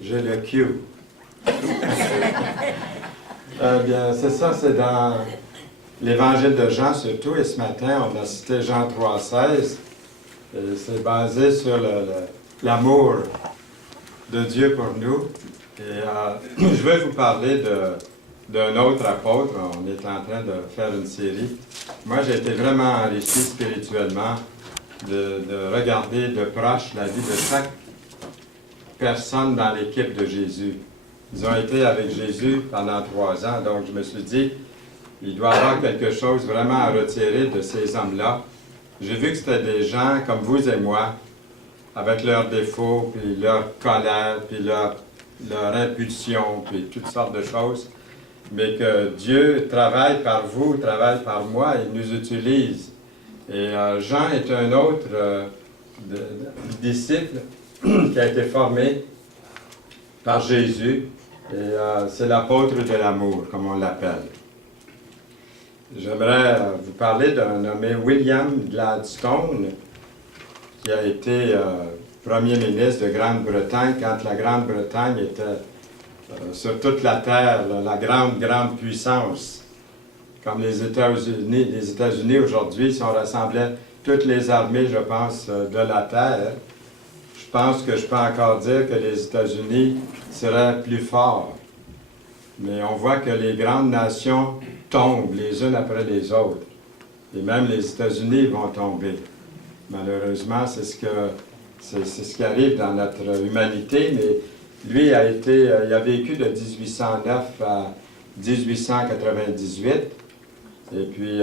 J'ai le Q. Bien, c'est ça, c'est dans l'Évangile de Jean surtout, et ce matin, on a cité Jean 3,16. C'est basé sur l'amour de Dieu pour nous. Et je vais vous parler d'un autre apôtre. On est en train de faire une série. Moi, j'ai été vraiment enrichi spirituellement de regarder de proche la vie de chaque personne dans l'équipe de Jésus. Ils ont été avec Jésus pendant 3 ans, donc je me suis dit, il doit y avoir quelque chose vraiment à retirer de ces hommes-là. J'ai vu que c'était des gens comme vous et moi, avec leurs défauts, puis leur colère, puis leur impulsion, puis toutes sortes de choses, mais que Dieu travaille par vous, travaille par moi, et nous utilise. Et Jean est un autre disciple qui a été formé par Jésus, et c'est l'apôtre de l'amour, comme on l'appelle. J'aimerais vous parler d'un nommé William Gladstone, qui a été premier ministre de Grande-Bretagne quand la Grande-Bretagne était sur toute la terre, la grande puissance. Comme les États-Unis. Les États-Unis aujourd'hui, si on rassemblait toutes les armées, je pense, de la terre, je pense que je peux encore dire que les États-Unis seraient plus forts. Mais on voit que les grandes nations tombent les unes après les autres. Et même les États-Unis vont tomber. Malheureusement, c'est ce qui arrive dans notre humanité, mais lui il a vécu de 1809 à 1898, et puis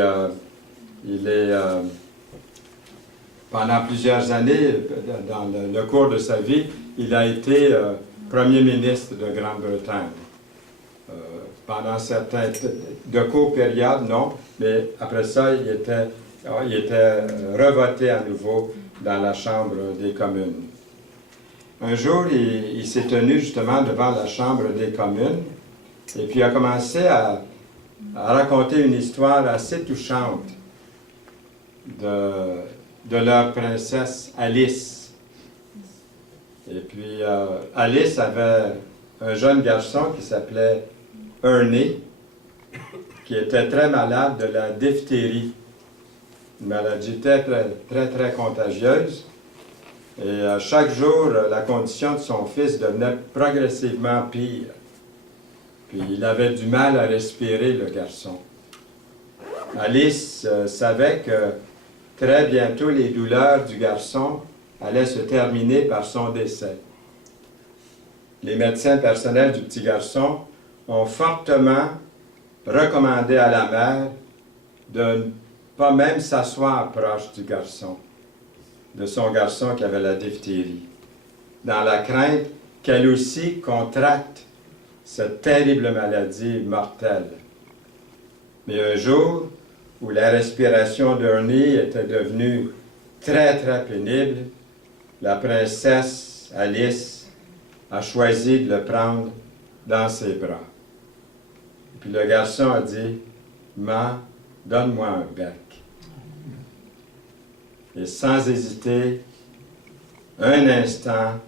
il est, pendant plusieurs années, dans le cours de sa vie, il a été premier ministre de Grande-Bretagne. Pendant de courtes périodes, non, mais après ça, il était revoté à nouveau dans la Chambre des communes. Un jour, il s'est tenu justement devant la Chambre des communes, et puis il a commencé à raconter une histoire assez touchante de leur princesse Alice. Et puis Alice avait un jeune garçon qui s'appelait Ernie, qui était très malade de la diphtérie, une maladie très contagieuse. Et chaque jour, la condition de son fils devenait progressivement pire. Puis il avait du mal à respirer, le garçon. Alice savait que très bientôt les douleurs du garçon allaient se terminer par son décès. Les médecins personnels du petit garçon ont fortement recommandé à la mère de ne pas même s'asseoir proche du garçon, de son garçon qui avait la diphtérie, dans la crainte qu'elle aussi contracte cette terrible maladie mortelle. Mais un jour, où la respiration d'Ernie était devenue très pénible, la princesse Alice a choisi de le prendre dans ses bras. Puis le garçon a dit, « Maman, donne-moi un bec. » Et sans hésiter, un instant,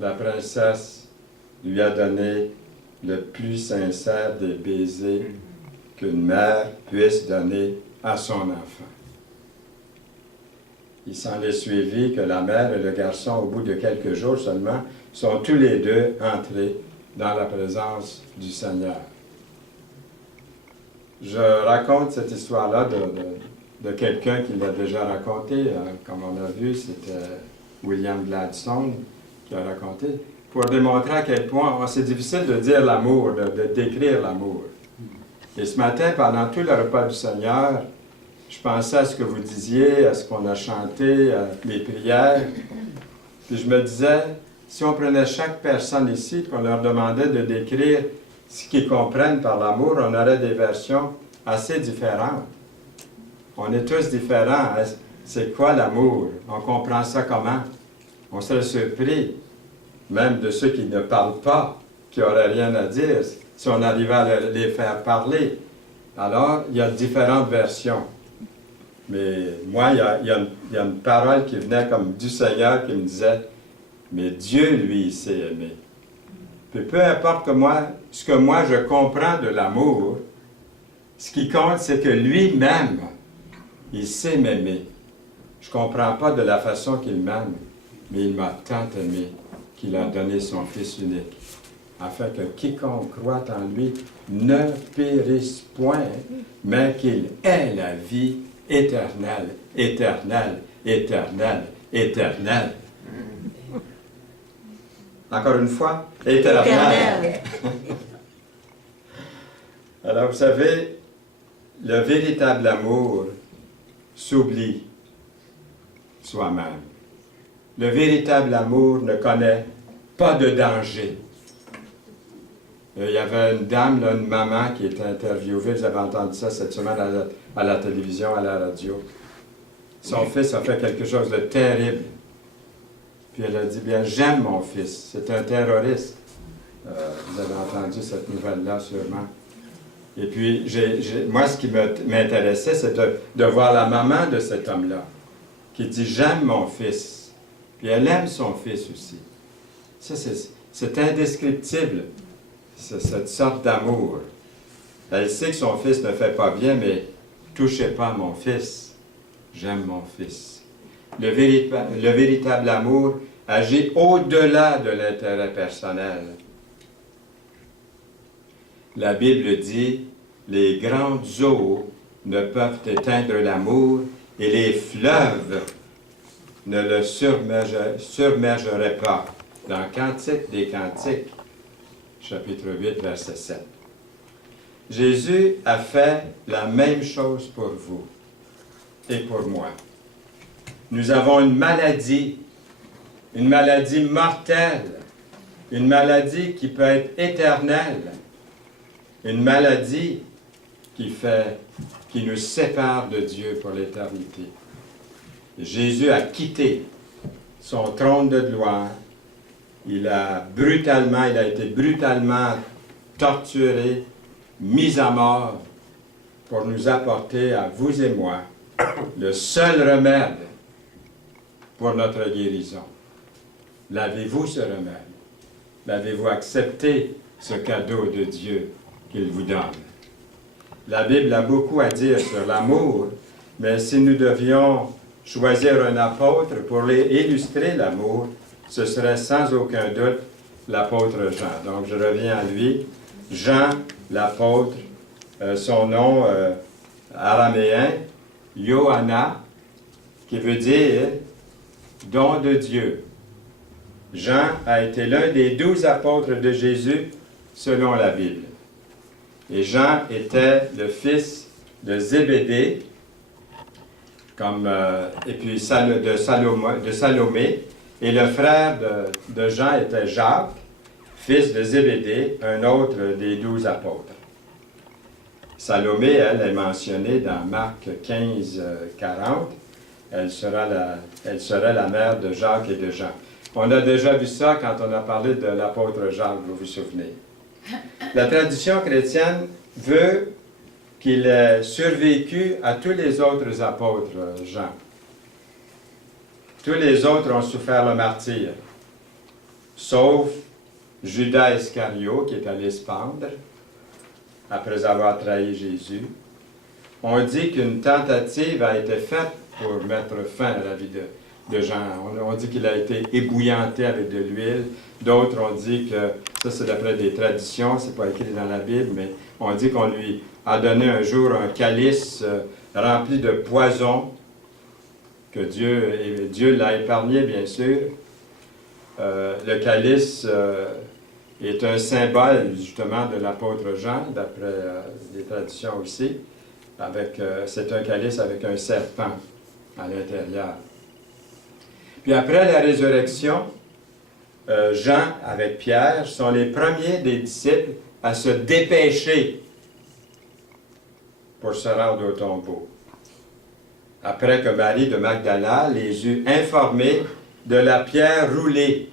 la princesse lui a donné le plus sincère des baisers qu'une mère puisse donner à son enfant. Il s'en est suivi que la mère et le garçon, au bout de quelques jours seulement, sont tous les deux entrés dans la présence du Seigneur. Je raconte cette histoire-là de quelqu'un qui l'a déjà raconté. Comme on a vu, c'était William Gladstone qui a raconté, pour démontrer à quel point c'est difficile de dire l'amour, de décrire l'amour. Et ce matin, pendant tout le repas du Seigneur, je pensais à ce que vous disiez, à ce qu'on a chanté, à les prières. Puis je me disais, si on prenait chaque personne ici, et qu'on leur demandait de décrire ce qu'ils comprennent par l'amour, on aurait des versions assez différentes. On est tous différents. C'est quoi l'amour? On comprend ça comment? On serait surpris, même de ceux qui ne parlent pas, qui n'auraient rien à dire, si on arrivait à les faire parler. Alors, il y a différentes versions. Mais moi, il y a une parole qui venait comme du Seigneur qui me disait, mais Dieu, lui, il s'est aimé. Puis peu importe ce que moi je comprends de l'amour, ce qui compte, c'est que lui-même, il sait m'aimer. Je ne comprends pas de la façon qu'il m'aime, mais il m'a tant aimé qu'il a donné son Fils unique, afin que quiconque croit en lui ne périsse point, mais qu'il ait la vie éternelle, éternelle, éternelle, éternelle. Encore une fois, éternelle. Alors, vous savez, le véritable amour s'oublie soi-même. Le véritable amour ne connaît pas de danger. Il y avait une dame, là, une maman qui était interviewée, vous avez entendu ça cette semaine à la télévision, à la radio. Son fils a fait quelque chose de terrible. Puis elle a dit, bien, j'aime mon fils, c'est un terroriste. Vous avez entendu cette nouvelle-là sûrement. Et puis, moi, ce qui m'intéressait, c'est de voir la maman de cet homme-là, qui dit, j'aime mon fils. Puis elle aime son fils aussi. Ça, c'est indescriptible, cette sorte d'amour. Elle sait que son fils ne fait pas bien, mais touchez pas mon fils. J'aime mon fils. Le véritable amour agit au-delà de l'intérêt personnel. La Bible dit, les grandes eaux ne peuvent éteindre l'amour et les fleuves ne le submergeraient pas. Dans Cantique des Cantiques, chapitre 8, verset 7. Jésus a fait la même chose pour vous et pour moi. Nous avons une maladie mortelle, une maladie qui peut être éternelle, une maladie qui nous sépare de Dieu pour l'éternité. Jésus a quitté son trône de gloire. Il a été brutalement torturé, mis à mort pour nous apporter à vous et moi le seul remède pour notre guérison. L'avez-vous ce remède? L'avez-vous accepté ce cadeau de Dieu qu'il vous donne? La Bible a beaucoup à dire sur l'amour, mais si nous devions choisir un apôtre pour illustrer l'amour, ce serait sans aucun doute l'apôtre Jean. Donc je reviens à lui. Jean, l'apôtre, son nom araméen, Yohanna, qui veut dire don de Dieu. Jean a été l'un des 12 apôtres de Jésus selon la Bible. Et Jean était le fils de Zébédée, et puis de Salomé, et le frère de Jean était Jacques, fils de Zébédée, un autre des 12 apôtres. Salomé, elle, est mentionnée dans Marc 15, 40. Elle serait la mère de Jacques et de Jean. On a déjà vu ça quand on a parlé de l'apôtre Jacques, vous vous souvenez. La tradition chrétienne veut qu'il ait survécu à tous les autres apôtres, Jean. Tous les autres ont souffert le martyre, sauf Judas Iscario, qui est allé se pendre après avoir trahi Jésus. On dit qu'une tentative a été faite pour mettre fin à la vie de Jean. On dit qu'il a été ébouillanté avec de l'huile. D'autres ont dit que, ça c'est d'après des traditions, c'est pas écrit dans la Bible, mais on dit qu'on lui a donné un jour un calice rempli de poison, que Dieu l'a épargné, bien sûr. Le calice est un symbole, justement, de l'apôtre Jean, d'après les traditions aussi. C'est un calice avec un serpent à l'intérieur. Puis après la résurrection, Jean, avec Pierre, sont les premiers des disciples à se dépêcher pour se rendre au tombeau. Après que Marie de Magdala les eut informés de la pierre roulée.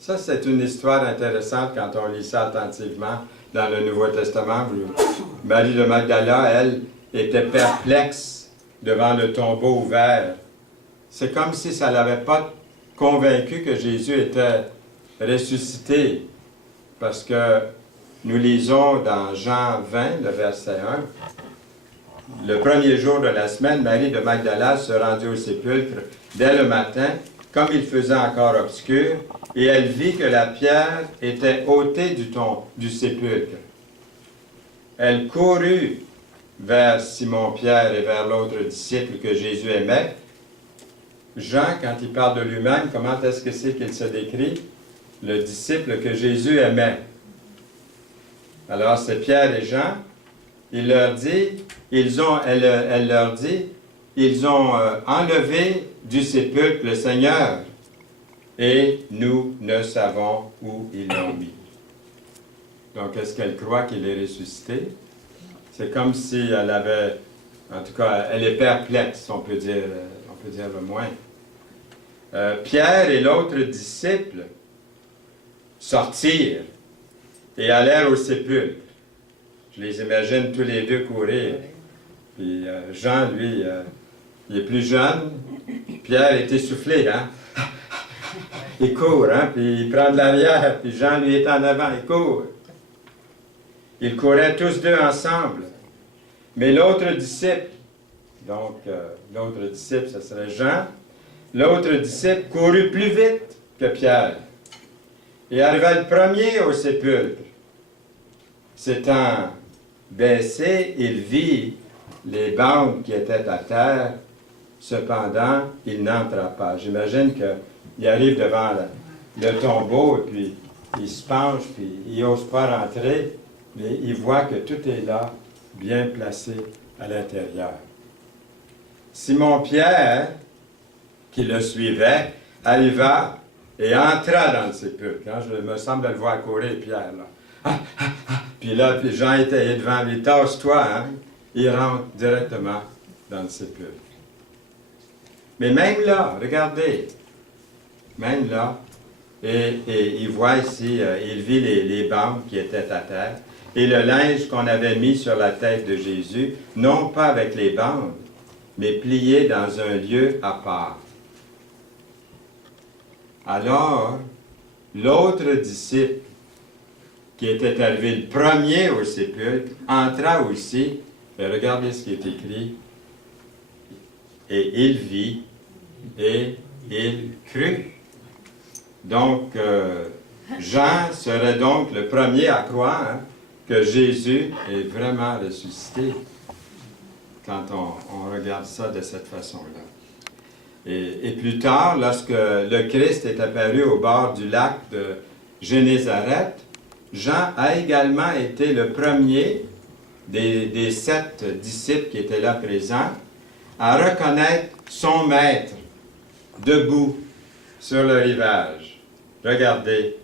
Ça, c'est une histoire intéressante quand on lit ça attentivement dans le Nouveau Testament. Marie de Magdala, elle, était perplexe devant le tombeau ouvert. C'est comme si ça ne l'avait pas convaincu que Jésus était ressuscité. parce que nous lisons dans Jean 20, le verset 1, « Le premier jour de la semaine, Marie de Magdala se rendit au sépulcre dès le matin, comme il faisait encore obscur, et elle vit que la pierre était ôtée du sépulcre. Elle courut vers Simon-Pierre et vers l'autre disciple que Jésus aimait. » Jean, quand il parle de lui-même, comment est-ce que c'est qu'il se décrit? Le disciple que Jésus aimait. Alors, c'est Pierre et Jean. Il leur dit, elle leur dit, ils ont enlevé du sépulcre le Seigneur et nous ne savons où ils l'ont mis. Donc, est-ce qu'elle croit qu'il est ressuscité? C'est comme si elle avait, en tout cas, elle est perplexe, on peut dire le moins. Pierre et l'autre disciple sortirent et allèrent au sépulcre. Je les imagine tous les deux courir. Puis Jean, lui, il est plus jeune. Pierre est essoufflé, hein? Il court, hein? Puis il prend de l'arrière, puis Jean, lui, est en avant, il court. Ils couraient tous deux ensemble. Mais l'autre disciple, donc l'autre disciple, ce serait Jean, l'autre disciple courut plus vite que Pierre et arriva le premier au sépulcre. S'étant baissé, il vit les bandes qui étaient à terre. Cependant, il n'entra pas. J'imagine qu'il arrive devant le tombeau, et puis il se penche, puis il n'ose pas rentrer, mais il voit que tout est là, bien placé à l'intérieur. Simon-Pierre, qui le suivait, arriva et entra dans le sépulcre. Hein? Je me semble le voir courir, Pierre, là. Puis là, Jean était devant lui. Tasse-toi, hein? Il rentre directement dans le sépulcre. Mais même là, regardez, même là, et il voit ici, il vit les bandes qui étaient à terre, et le linge qu'on avait mis sur la tête de Jésus, non pas avec les bandes, mais plié dans un lieu à part. Alors, l'autre disciple, qui était arrivé le premier au sépulcre, entra aussi, et regardez ce qui est écrit, et il vit, et il crut. Donc, Jean serait donc le premier à croire, hein, que Jésus est vraiment ressuscité, quand on regarde ça de cette façon-là. Et plus tard, lorsque le Christ est apparu au bord du lac de Génézareth, Jean a également été le premier des 7 disciples qui étaient là présents à reconnaître son maître debout sur le rivage. Regardez,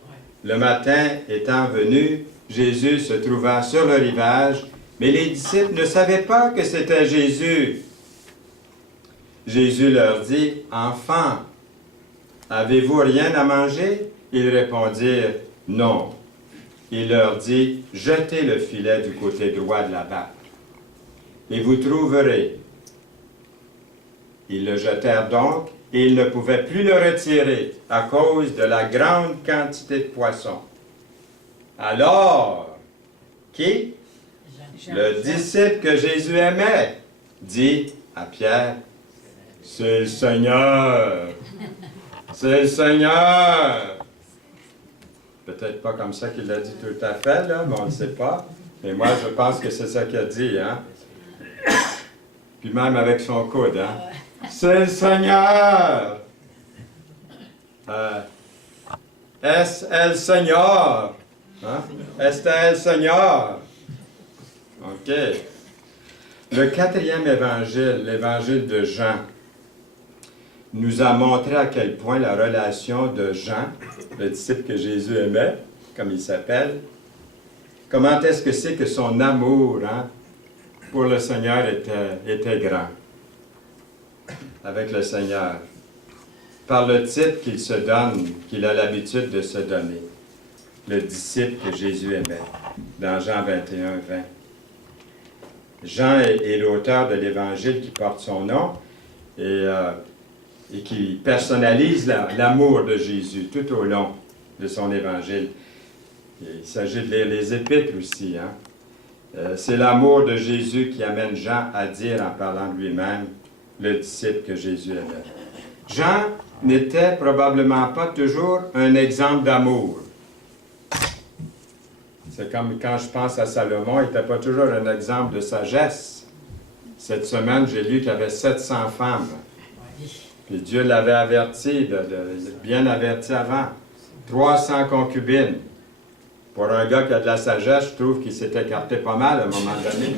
le matin étant venu, Jésus se trouva sur le rivage, mais les disciples ne savaient pas que c'était Jésus. Jésus leur dit, « Enfants, avez-vous rien à manger? » Ils répondirent, « Non. » Il leur dit, « Jetez le filet du côté droit de la barque, et vous trouverez. » Ils le jetèrent donc, et ils ne pouvaient plus le retirer à cause de la grande quantité de poissons. Alors, qui? Le disciple que Jésus aimait, dit à Pierre, « C'est le Seigneur! C'est le Seigneur! » Peut-être pas comme ça qu'il l'a dit tout à fait, là, mais on ne sait pas. Mais moi, je pense que c'est ça qu'il a dit, hein? Puis même avec son coude, hein? C'est le Seigneur! Est-ce le Seigneur? Hein? Est-ce le Seigneur? OK. Le 4e évangile, l'évangile de Jean, nous a montré à quel point la relation de Jean, le disciple que Jésus aimait, comme il s'appelle, comment est-ce que c'est que son amour, hein, pour le Seigneur était grand, avec le Seigneur, par le titre qu'il se donne, qu'il a l'habitude de se donner, le disciple que Jésus aimait, dans Jean 21, 20. Jean est l'auteur de l'Évangile qui porte son nom et qui personnalise l'amour de Jésus tout au long de son Évangile. Il s'agit de lire les Épîtres aussi. Hein? C'est l'amour de Jésus qui amène Jean à dire, en parlant de lui-même, le disciple que Jésus aimait. Jean n'était probablement pas toujours un exemple d'amour. C'est comme quand je pense à Salomon, il n'était pas toujours un exemple de sagesse. Cette semaine, j'ai lu qu'il y avait 700 femmes. Puis Dieu l'avait averti, bien averti avant. 300 concubines. Pour un gars qui a de la sagesse, je trouve qu'il s'est écarté pas mal à un moment donné.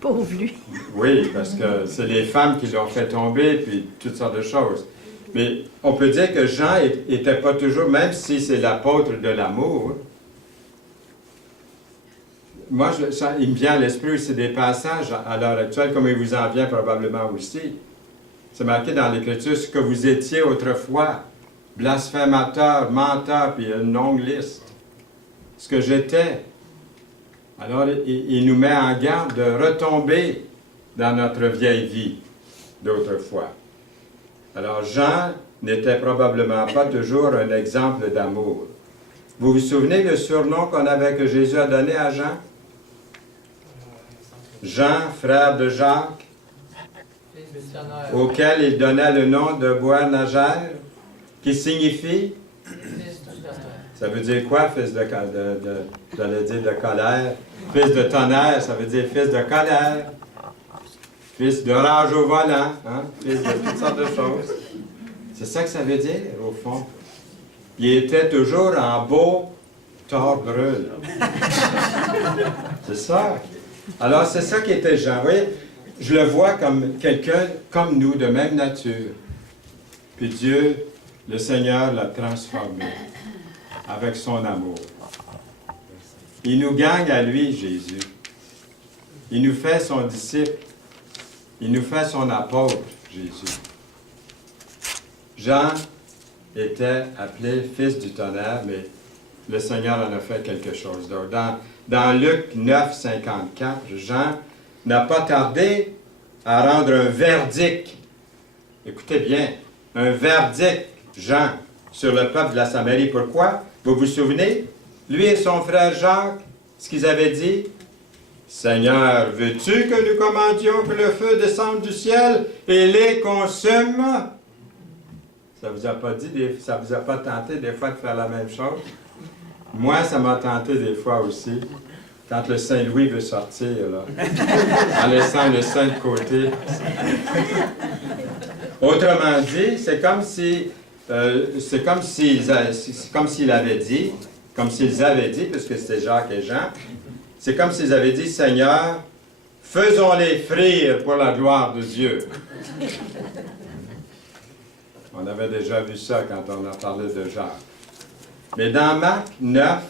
Pauvre lui. Oui, parce que c'est les femmes qui l'ont fait tomber, puis toutes sortes de choses. Mais on peut dire que Jean n'était pas toujours, même si c'est l'apôtre de l'amour, moi, il me vient à l'esprit aussi des passages à l'heure actuelle, comme il vous en vient probablement aussi. C'est marqué dans l'Écriture ce que vous étiez autrefois, blasphémateur, menteur, puis il y a une longue liste. Ce que j'étais. Alors, il nous met en garde de retomber dans notre vieille vie d'autrefois. Alors, Jean n'était probablement pas toujours un exemple d'amour. Vous vous souvenez le surnom que Jésus a donné à Jean? Jean, frère de Jacques, auquel il donnait le nom de Boanerges, qui signifie? Ça veut dire quoi, fils j'allais dire de colère? Fils de tonnerre, ça veut dire fils de colère. Fils de rage au volant, hein? Fils de toutes sortes de choses. C'est ça que ça veut dire, au fond. Il était toujours en beau tord-brûle. C'est ça. Alors, c'est ça qui était Jean. Vous voyez, je le vois comme quelqu'un comme nous, de même nature. Puis Dieu, le Seigneur, l'a transformé avec son amour. Il nous gagne à lui, Jésus. Il nous fait son disciple. Il nous fait son apôtre, Jésus. Jean était appelé fils du tonnerre, mais le Seigneur en a fait quelque chose d'autre. Dans Luc 9, 54, Jean n'a pas tardé à rendre un verdict. Écoutez bien, un verdict, Jean, sur le peuple de la Samarie. Pourquoi? Vous vous souvenez? Lui et son frère Jacques, ce qu'ils avaient dit? Seigneur, veux-tu que nous commandions que le feu descende du ciel et les consume? Ça vous a pas ça vous a pas tenté des fois de faire la même chose? Moi, ça m'a tenté des fois aussi. Quand le Saint-Louis veut sortir, là, en laissant le Saint de côté. Autrement dit, c'est comme s'ils avaient dit, puisque c'était Jacques et Jean, c'est comme s'ils avaient dit, Seigneur, faisons-les frire pour la gloire de Dieu. On avait déjà vu ça quand on a parlé de Jacques. Mais dans Marc 9,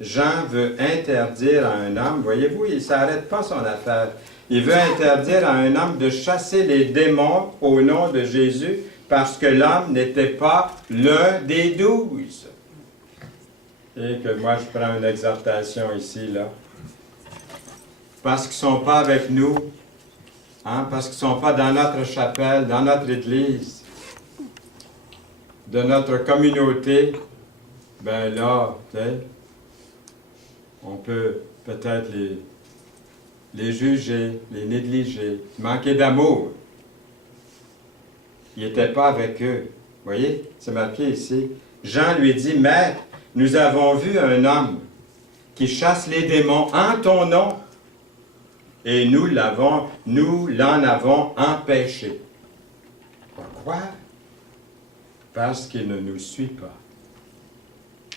Jean veut interdire à un homme, voyez-vous, il ne s'arrête pas son affaire. Il veut interdire à un homme de chasser les démons au nom de Jésus parce que l'homme n'était pas l'un des 12. Et que moi, je prends une exhortation ici, là. Parce qu'ils ne sont pas avec nous, hein, parce qu'ils ne sont pas dans notre chapelle, dans notre église, de notre communauté, ben là, tu sais, on peut peut-être les juger, les négliger, manquer d'amour. Il n'était pas avec eux. Vous voyez, c'est marqué ici. Jean lui dit, Maître, nous avons vu un homme qui chasse les démons en ton nom, et nous l'en avons empêché. Pourquoi? Parce qu'il ne nous suit pas.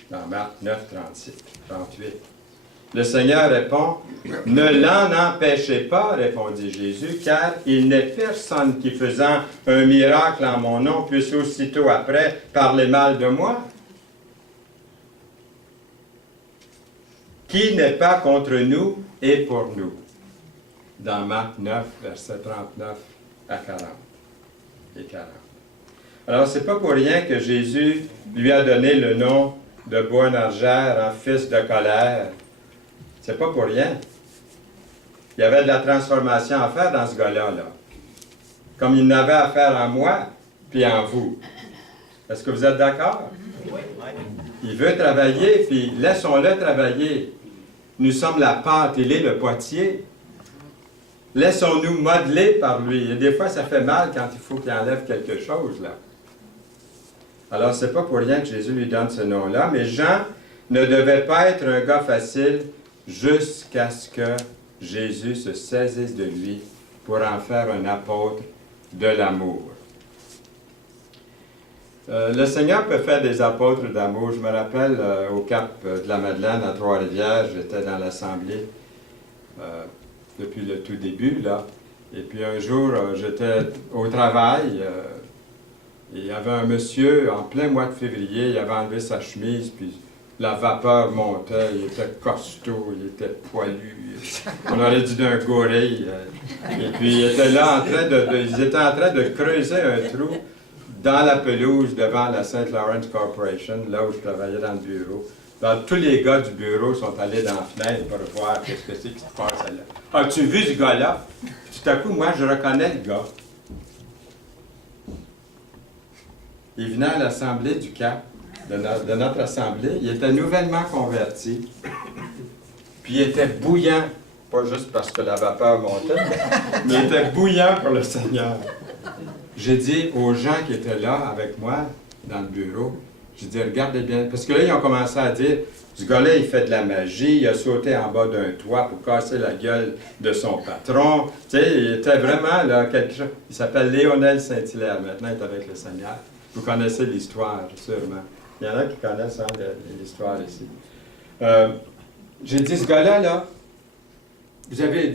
Dans Marc 9, 38. Le Seigneur répond, « Ne l'en empêchez pas, répondit Jésus, car il n'est personne qui, faisant un miracle en mon nom, puisse aussitôt après parler mal de moi. Qui n'est pas contre nous et pour nous. » Dans Marc 9, versets 39 à 40 et 40. Alors, c'est pas pour rien que Jésus lui a donné le nom de Boanerges en fils de colère. C'est pas pour rien. Il y avait de la transformation à faire dans ce gars-là, là. Comme il n'avait à faire en moi, puis en vous. Est-ce que vous êtes d'accord? Il veut travailler, puis laissons-le travailler. Nous sommes la pâte, il est le potier. Laissons-nous modeler par lui. Et des fois, ça fait mal quand il faut qu'il enlève quelque chose, là. Alors, c'est pas pour rien que Jésus lui donne ce nom-là, mais Jean ne devait pas être un gars facile jusqu'à ce que Jésus se saisisse de lui pour en faire un apôtre de l'amour. Le Seigneur peut faire des apôtres d'amour. Je me rappelle au Cap de la Madeleine, à Trois-Rivières, j'étais dans l'Assemblée depuis le tout début, là. Et puis un jour, j'étais au travail, et il y avait un monsieur, en plein mois de février, il avait enlevé sa chemise, puis la vapeur montait, il était costaud, il était poilu. On aurait dit d'un gorille. Et puis il était là ils étaient en train de creuser un trou dans la pelouse devant la St. Lawrence Corporation, là où je travaillais dans le bureau. Donc, tous les gars du bureau sont allés dans la fenêtre pour voir qu'est-ce que c'est qui se passe là. As-tu vu ce gars-là? Tout à coup, moi, je reconnais le gars. Il venait à l'Assemblée du Cap, de notre Assemblée. Il était nouvellement converti. Puis il était bouillant, pas juste parce que la vapeur montait, mais il était bouillant pour le Seigneur. J'ai dit aux gens qui étaient là avec moi, dans le bureau, j'ai dit, regardez bien, parce que là, ils ont commencé à dire, ce gars-là, il fait de la magie, il a sauté en bas d'un toit pour casser la gueule de son patron. Tu sais, il était vraiment là, quelque chose. Il s'appelle Léonel Saint-Hilaire, maintenant il est avec le Seigneur. Vous connaissez l'histoire, sûrement. Il y en a qui connaissent hein, l'histoire ici. J'ai dit, ce gars-là, là, vous avez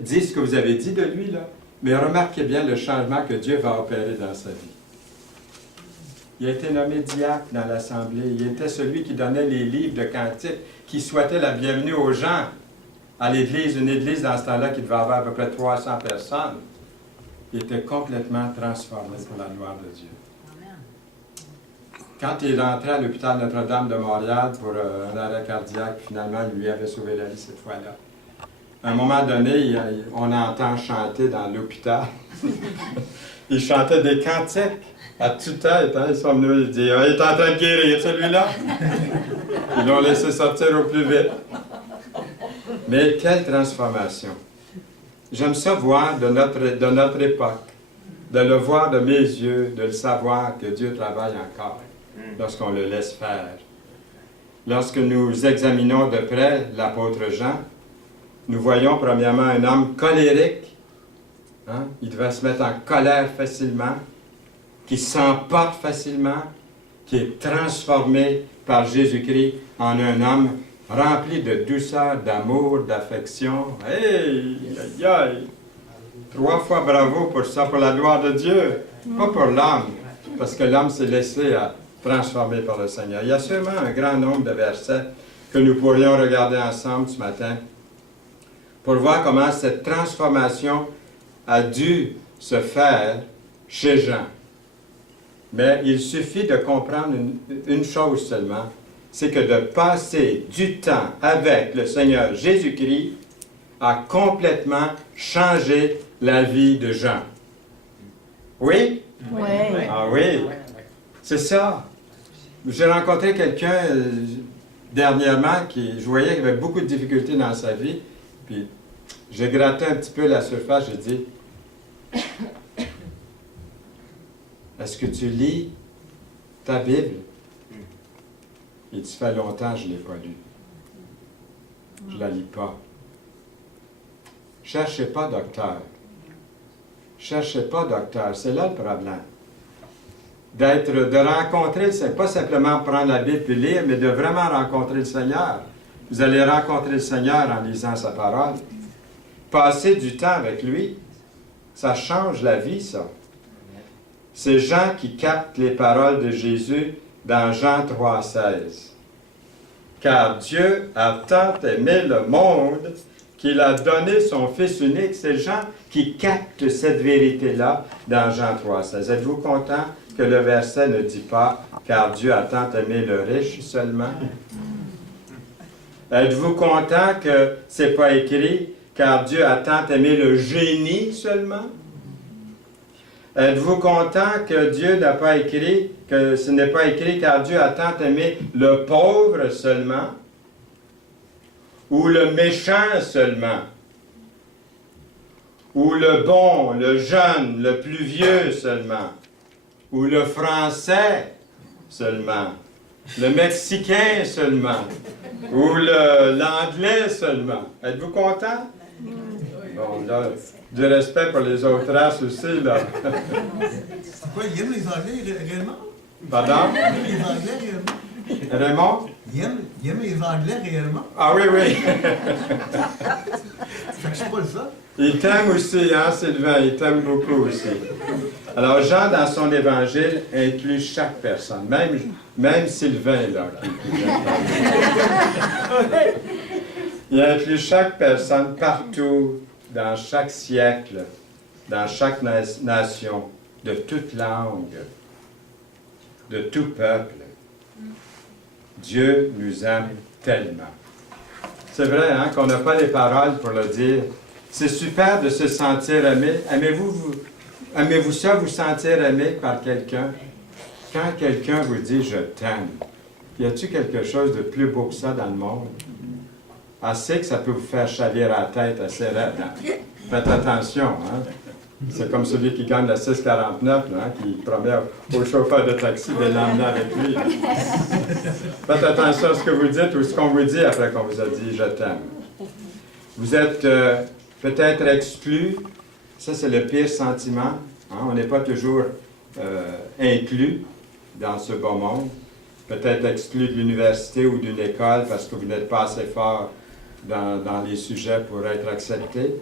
dit ce que vous avez dit de lui, là, mais remarquez bien le changement que Dieu va opérer dans sa vie. Il a été nommé diacre dans l'Assemblée. Il était celui qui donnait les livres de cantiques, qui souhaitait la bienvenue aux gens à l'Église, une Église dans ce temps-là qui devait avoir à peu près 300 personnes. Il était complètement transformé pour la gloire de Dieu. Quand il est rentré à l'hôpital Notre-Dame de Montréal pour un arrêt cardiaque, finalement, il lui avait sauvé la vie cette fois-là. À un moment donné, on entend chanter dans l'hôpital. Il chantait des cantiques à tue-tête. Hein? Ils sont venus, ils disent, il est en train de guérir, celui-là. Ils l'ont laissé sortir au plus vite. Mais quelle transformation! J'aime ça voir de notre époque, de le voir de mes yeux, de le savoir que Dieu travaille encore lorsqu'on le laisse faire. Lorsque nous examinons de près l'apôtre Jean, nous voyons premièrement un homme colérique. Hein? Il devait se mettre en colère facilement, qui s'emporte facilement, qui est transformé par Jésus-Christ en un homme rempli de douceur, d'amour, d'affection. Hey! Aïe, aïe! 3 fois bravo pour ça, pour la gloire de Dieu, pas pour l'homme, parce que l'homme s'est laissé transformer par le Seigneur. Il y a sûrement un grand nombre de versets que nous pourrions regarder ensemble ce matin pour voir comment cette transformation a dû se faire chez Jean. Mais il suffit de comprendre une chose seulement, c'est que de passer du temps avec le Seigneur Jésus-Christ a complètement changé la vie de Jean. Oui? Oui. Ah oui? C'est ça. J'ai rencontré quelqu'un dernièrement je voyais qu'il avait beaucoup de difficultés dans sa vie, puis j'ai gratté un petit peu la surface, j'ai dit, est-ce que tu lis ta Bible? Il dit, ça fait longtemps que je ne l'ai pas lu. Je ne la lis pas. Cherchez pas docteur. Cherchez pas docteur. C'est là le problème. De rencontrer, c'est pas simplement prendre la Bible et lire, mais de vraiment rencontrer le Seigneur. Vous allez rencontrer le Seigneur en lisant sa parole. Passer du temps avec lui, ça change la vie, ça. C'est Jean qui capte les paroles de Jésus dans Jean 3,16. Car Dieu a tant aimé le monde qu'il a donné son Fils unique. C'est Jean qui capte cette vérité-là dans Jean 3,16. Êtes-vous content que le verset ne dit pas « Car Dieu a tant aimé le riche seulement » ? Êtes-vous content que ce n'est pas écrit « Car Dieu a tant aimé le génie seulement » ? Êtes-vous content que Dieu n'a pas écrit, que ce n'est pas écrit car Dieu a tant aimé le pauvre seulement ou le méchant seulement ou le bon, le jeune, le plus vieux seulement ou le français seulement, le mexicain seulement ou l'anglais seulement. Êtes-vous content? Bon, là, du respect pour les autres races aussi, là. C'est quoi, il aime les Anglais réellement? Pardon? Il aime les Anglais réellement? Raymond? Il aime les Anglais réellement? Ah oui, oui. Fait que c'est pas le ça. Il t'aime aussi, hein, Sylvain? Il t'aime beaucoup aussi. Alors, Jean, dans son évangile, inclut chaque personne, même Sylvain, là. Il inclut chaque personne partout, dans chaque siècle, dans chaque nation, de toute langue, de tout peuple. Dieu nous aime tellement. C'est vrai, hein, qu'on n'a pas les paroles pour le dire. C'est super de se sentir aimé. Aimez-vous ça, vous sentir aimé par quelqu'un? Quand quelqu'un vous dit « je t'aime », y a-t-il quelque chose de plus beau que ça dans le monde? Assez que ça peut vous faire chavirer la tête assez raide. Hein? Faites attention, hein? C'est comme celui qui gagne la 649, là, hein, qui promet au chauffeur de taxi de l'emmener avec lui. Faites attention à ce que vous dites ou ce qu'on vous dit après qu'on vous a dit « je t'aime ». Vous êtes peut-être exclu. Ça, c'est le pire sentiment. Hein? On n'est pas toujours inclus dans ce beau monde. Peut-être exclu de l'université ou d'une école parce que vous n'êtes pas assez fort dans les sujets pour être accepté.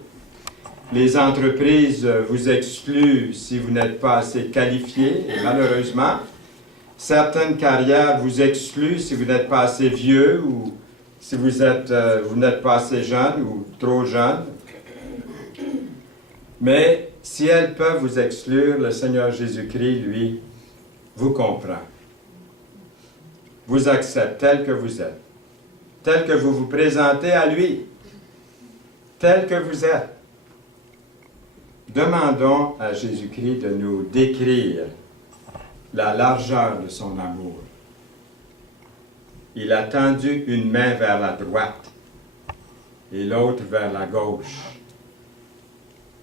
Les entreprises vous excluent si vous n'êtes pas assez qualifié, et malheureusement, certaines carrières vous excluent si vous n'êtes pas assez vieux ou si vous n'êtes pas assez jeune ou trop jeune. Mais si elles peuvent vous exclure, le Seigneur Jésus-Christ, lui, vous comprend. Vous accepte tel que vous êtes, tel que vous vous présentez à lui, tel que vous êtes. Demandons à Jésus-Christ de nous décrire la largeur de son amour. Il a tendu une main vers la droite et l'autre vers la gauche,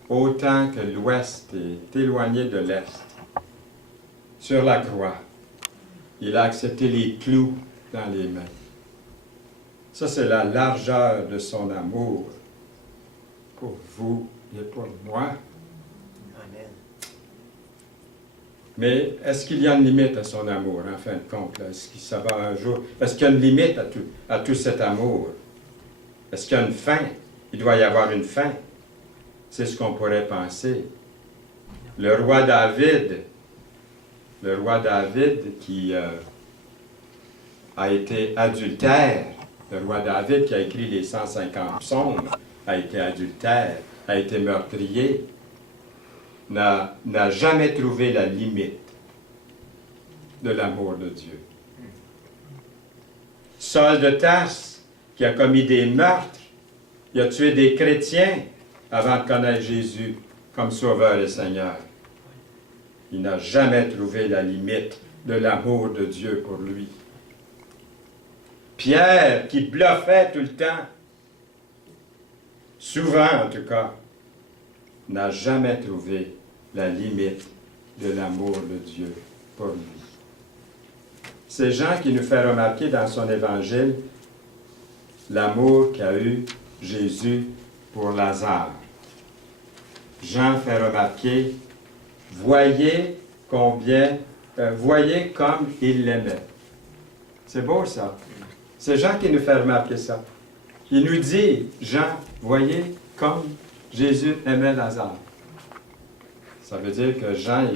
autant que l'Ouest est éloigné de l'Est. Sur la croix, il a accepté les clous dans les mains. Ça, c'est la largeur de son amour pour vous et pour moi. Amen. Mais est-ce qu'il y a une limite à son amour, en fin de compte? Est-ce que ça va un jour? Est-ce qu'il y a une limite à tout cet amour? Est-ce qu'il y a une fin? Il doit y avoir une fin. C'est ce qu'on pourrait penser. Le roi David qui a été adultère, le roi David qui a écrit les 150 psaumes, a été adultère, a été meurtrier, n'a jamais trouvé la limite de l'amour de Dieu. Saul de Tarse, qui a commis des meurtres, il a tué des chrétiens avant de connaître Jésus comme Sauveur et Seigneur. Il n'a jamais trouvé la limite de l'amour de Dieu pour lui. Pierre, qui bluffait tout le temps, souvent en tout cas, n'a jamais trouvé la limite de l'amour de Dieu pour lui. C'est Jean qui nous fait remarquer dans son évangile l'amour qu'a eu Jésus pour Lazare. Jean fait remarquer, voyez comme il l'aimait. C'est beau ça. C'est Jean qui nous fait remarquer ça. Il nous dit, Jean, voyez comme Jésus aimait Lazare. Ça veut dire que Jean,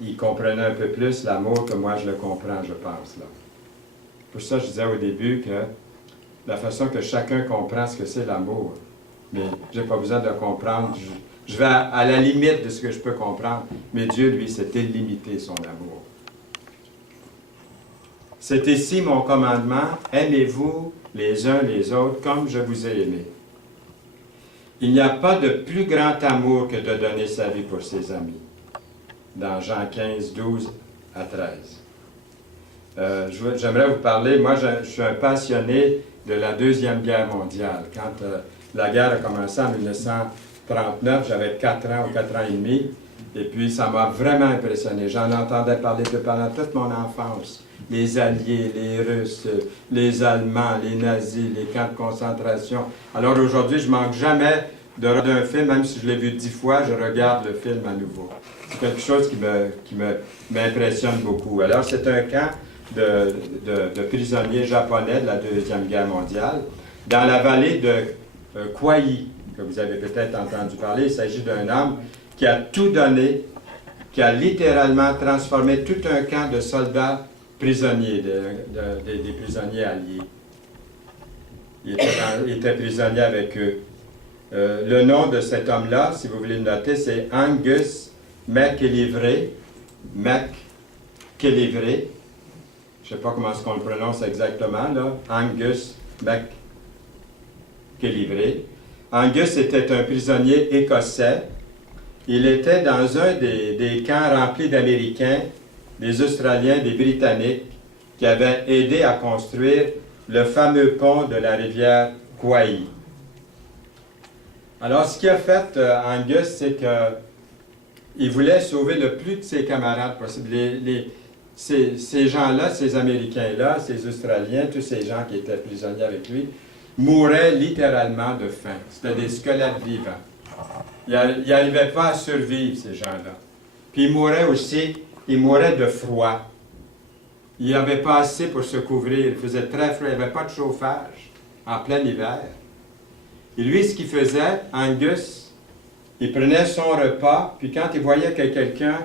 il comprenait un peu plus l'amour que moi je le comprends, je pense. Là. Pour ça, je disais au début que la façon que chacun comprend ce que c'est l'amour, mais je n'ai pas besoin de comprendre. Je vais à la limite de ce que je peux comprendre, mais Dieu, lui, c'est illimité son amour. C'est ici mon commandement, aimez-vous les uns les autres comme je vous ai aimés. Il n'y a pas de plus grand amour que de donner sa vie pour ses amis. dans Jean 15, 12 à 13. J'aimerais vous parler, moi je suis un passionné de la Deuxième Guerre mondiale. Quand la guerre a commencé en 1939, j'avais 4 ans ou 4 ans et demi, et puis ça m'a vraiment impressionné. J'en entendais parler pendant toute mon enfance. Les Alliés, les Russes, les Allemands, les nazis, les camps de concentration. Alors aujourd'hui, je manque jamais d'un film, même si je l'ai vu 10 fois, je regarde le film à nouveau. C'est quelque chose qui m'impressionne beaucoup. Alors c'est un camp de prisonniers japonais de la Deuxième Guerre mondiale, dans la vallée de Kauai, que vous avez peut-être entendu parler. Il s'agit d'un homme qui a tout donné, qui a littéralement transformé tout un camp de soldats prisonniers, des prisonniers alliés. Il était prisonnier avec eux. Le nom de cet homme-là, si vous voulez le noter, c'est Angus McKillivray. McKillivray. Je ne sais pas comment est-ce qu'on le prononce exactement, là. Angus McKillivray. Angus était un prisonnier écossais. Il était dans un des camps remplis d'Américains, des Australiens, des Britanniques, qui avaient aidé à construire le fameux pont de la rivière Kauai. Alors, ce qu'il a fait, Angus, c'est qu'il voulait sauver le plus de ses camarades possible. Ces gens-là, ces Américains-là, ces Australiens, tous ces gens qui étaient prisonniers avec lui, mouraient littéralement de faim. C'était des squelettes vivants. Ils n'arrivaient pas à survivre, ces gens-là. Puis ils mouraient aussi, ils mouraient de froid. Il n'y avait pas assez pour se couvrir. Il faisait très froid, il n'y avait pas de chauffage en plein hiver. Et lui, ce qu'il faisait, Angus, il prenait son repas, puis quand il voyait que quelqu'un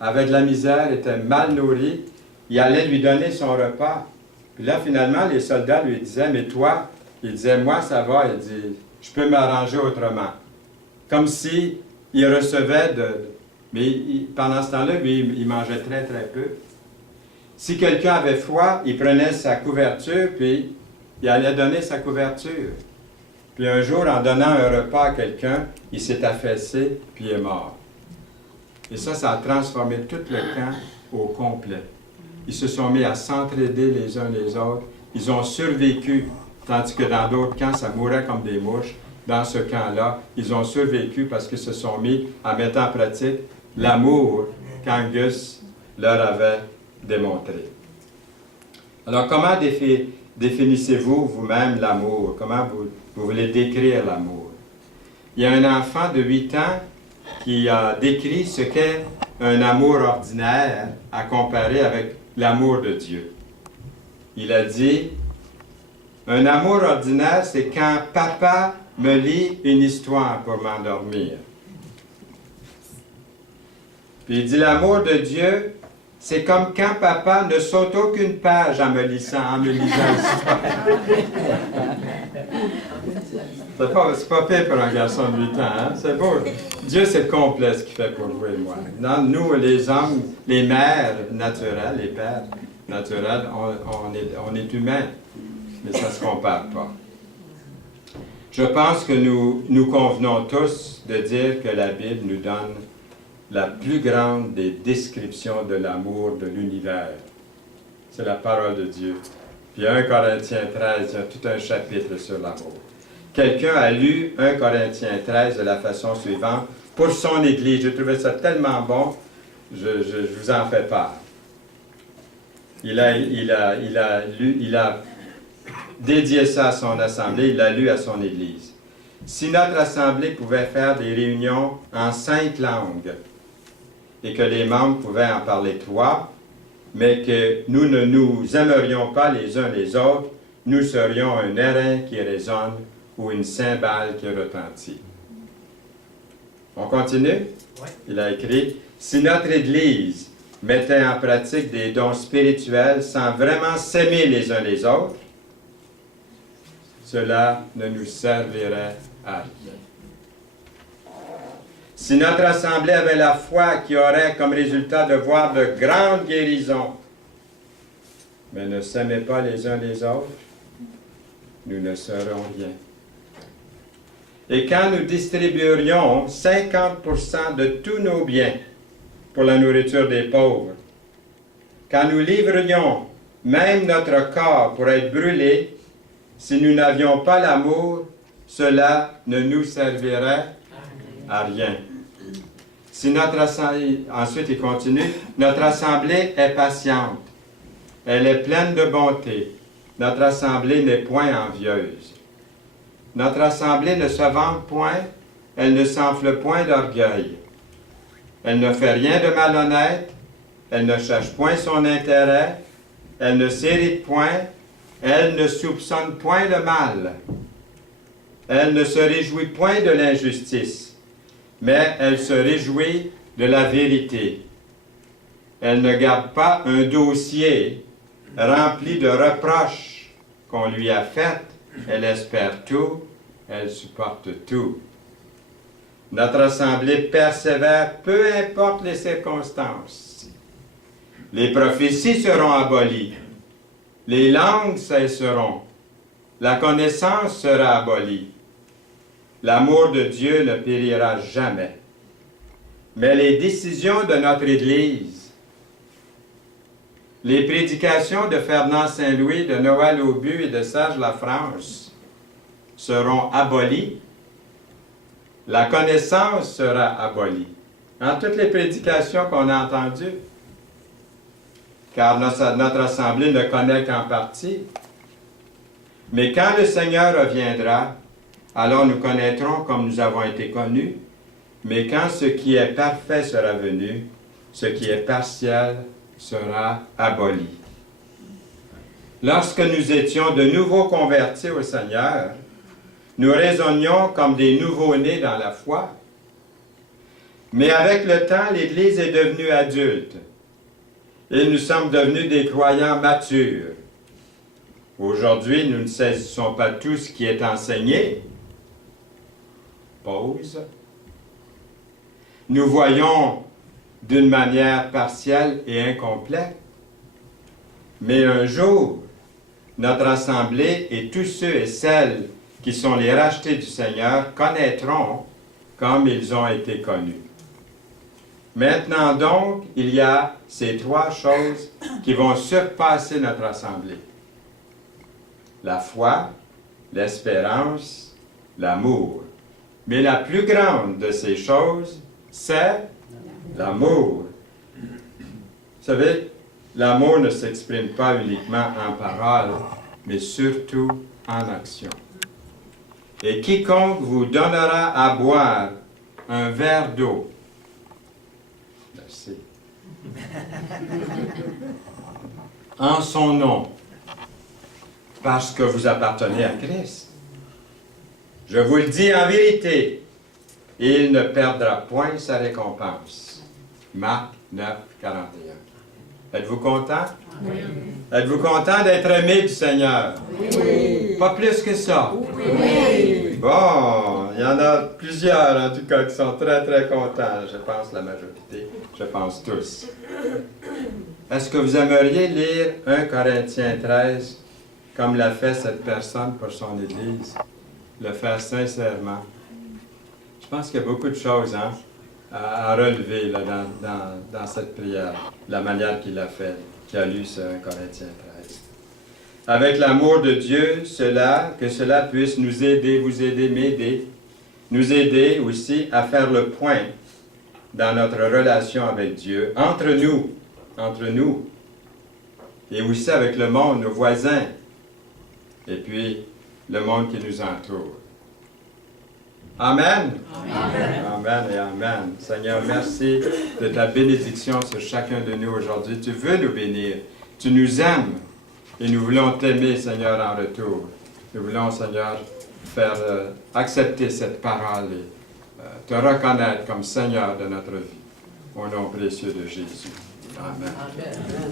avait de la misère, était mal nourri, il allait lui donner son repas. Puis là, finalement, les soldats lui disaient, « Mais toi? » Il disait, « Moi, ça va. » Il dit, « Je peux m'arranger autrement. » Comme si il recevait Mais pendant ce temps-là, lui, il mangeait très, très peu. Si quelqu'un avait froid, il prenait sa couverture, puis il allait donner sa couverture. Puis un jour, en donnant un repas à quelqu'un, il s'est affaissé, puis il est mort. Et ça a transformé tout le camp au complet. Ils se sont mis à s'entraider les uns les autres. Ils ont survécu, tandis que dans d'autres camps, ça mourait comme des mouches. Dans ce camp-là, ils ont survécu parce qu'ils se sont mis à mettre en pratique l'amour qu'Angus leur avait démontré. Alors, comment définissez-vous vous-même l'amour? Comment vous voulez décrire l'amour? Il y a un enfant de 8 ans qui a décrit ce qu'est un amour ordinaire à comparer avec l'amour de Dieu. Il a dit, « Un amour ordinaire, c'est quand papa me lit une histoire pour m'endormir. » Puis il dit, « L'amour de Dieu, c'est comme quand papa ne saute aucune page en me lisant l'histoire. » C'est pas pire pour un garçon de 8 ans, hein? C'est beau. Dieu, c'est le complet ce qu'il fait pour vous et moi. Dans nous, les hommes, les mères naturelles, les pères naturels, on est humains, mais ça ne se compare pas. Je pense que nous convenons tous de dire que la Bible nous donne la plus grande des descriptions de l'amour de l'univers. C'est la parole de Dieu. Puis 1 Corinthiens 13, il y a tout un chapitre sur l'amour. Quelqu'un a lu 1 Corinthiens 13 de la façon suivante pour son Église. Je trouvais ça tellement bon, je vous en fais part. Il a dédié ça à son assemblée, il l'a lu à son Église. Si notre assemblée pouvait faire des réunions en 5 langues et que les membres pouvaient en parler 3, mais que nous ne nous aimerions pas les uns les autres, nous serions un airain qui résonne ou une cymbale qui retentit. On continue? Oui. Il a écrit, « Si notre Église mettait en pratique des dons spirituels sans vraiment s'aimer les uns les autres, cela ne nous servirait à rien. Si notre assemblée avait la foi qui aurait comme résultat de voir de grandes guérisons, mais ne s'aimait pas les uns les autres, nous ne serons rien. Et quand nous distribuerions 50% de tous nos biens pour la nourriture des pauvres. Quand nous livrerions même notre corps pour être brûlé, si nous n'avions pas l'amour, cela ne nous servirait à rien. Si notre assemblée, ensuite il continue, notre assemblée est patiente, elle est pleine de bonté. Notre assemblée n'est point envieuse. Notre assemblée ne se vante point, elle ne s'enfle point d'orgueil. Elle ne fait rien de malhonnête, elle ne cherche point son intérêt, elle ne s'irrite point, elle ne soupçonne point le mal. Elle ne se réjouit point de l'injustice, mais elle se réjouit de la vérité. Elle ne garde pas un dossier rempli de reproches qu'on lui a faits. Elle espère tout, elle supporte tout. Notre assemblée persévère, peu importe les circonstances. Les prophéties seront abolies, les langues cesseront, la connaissance sera abolie. L'amour de Dieu ne périra jamais. Mais les décisions de notre Église, les prédications de Fernand Saint-Louis, de Noël Aubu et de Serge Lafrance seront abolies. La connaissance sera abolie. Dans toutes les prédications qu'on a entendues. Car notre assemblée ne connaît qu'en partie. Mais quand le Seigneur reviendra, alors nous connaîtrons comme nous avons été connus. Mais quand ce qui est parfait sera venu, ce qui est partiel sera aboli. Lorsque nous étions de nouveau convertis au Seigneur, nous raisonnions comme des nouveaux-nés dans la foi. Mais avec le temps, l'Église est devenue adulte et nous sommes devenus des croyants matures. Aujourd'hui, nous ne saisissons pas tout ce qui est enseigné. Pause. Nous voyons d'une manière partielle et incomplète. Mais un jour, notre assemblée et tous ceux et celles qui sont les rachetés du Seigneur connaîtront comme ils ont été connus. Maintenant donc, il y a ces trois choses qui vont surpasser notre assemblée. La foi, l'espérance, l'amour. Mais la plus grande de ces choses, c'est l'amour. Vous savez, l'amour ne s'exprime pas uniquement en paroles, mais surtout en action. Et quiconque vous donnera à boire un verre d'eau, merci, en son nom, parce que vous appartenez à Christ, je vous le dis en vérité, il ne perdra point sa récompense. Marc 9, 41. Êtes-vous content? Oui. Êtes-vous content d'être aimé du Seigneur? Oui. Pas plus que ça? Oui. Bon, il y en a plusieurs en tout cas qui sont très très contents. Je pense la majorité, je pense tous. Est-ce que vous aimeriez lire 1 Corinthiens 13 comme l'a fait cette personne pour son Église? Le faire sincèrement. Je pense qu'il y a beaucoup de choses à relever là, dans cette prière, la manière qu'il a fait, qu'il a lu ce 1 Corinthiens 13. Avec l'amour de Dieu, que cela puisse nous aider, vous aider, m'aider, nous aider aussi à faire le point dans notre relation avec Dieu, entre nous, et aussi avec le monde, nos voisins, et puis le monde qui nous entoure. Amen. Amen. Amen et Amen. Seigneur, merci de ta bénédiction sur chacun de nous aujourd'hui. Tu veux nous bénir. Tu nous aimes et nous voulons t'aimer, Seigneur, en retour. Nous voulons, Seigneur, faire accepter cette parole et te reconnaître comme Seigneur de notre vie. Au nom précieux de Jésus. Amen. Amen.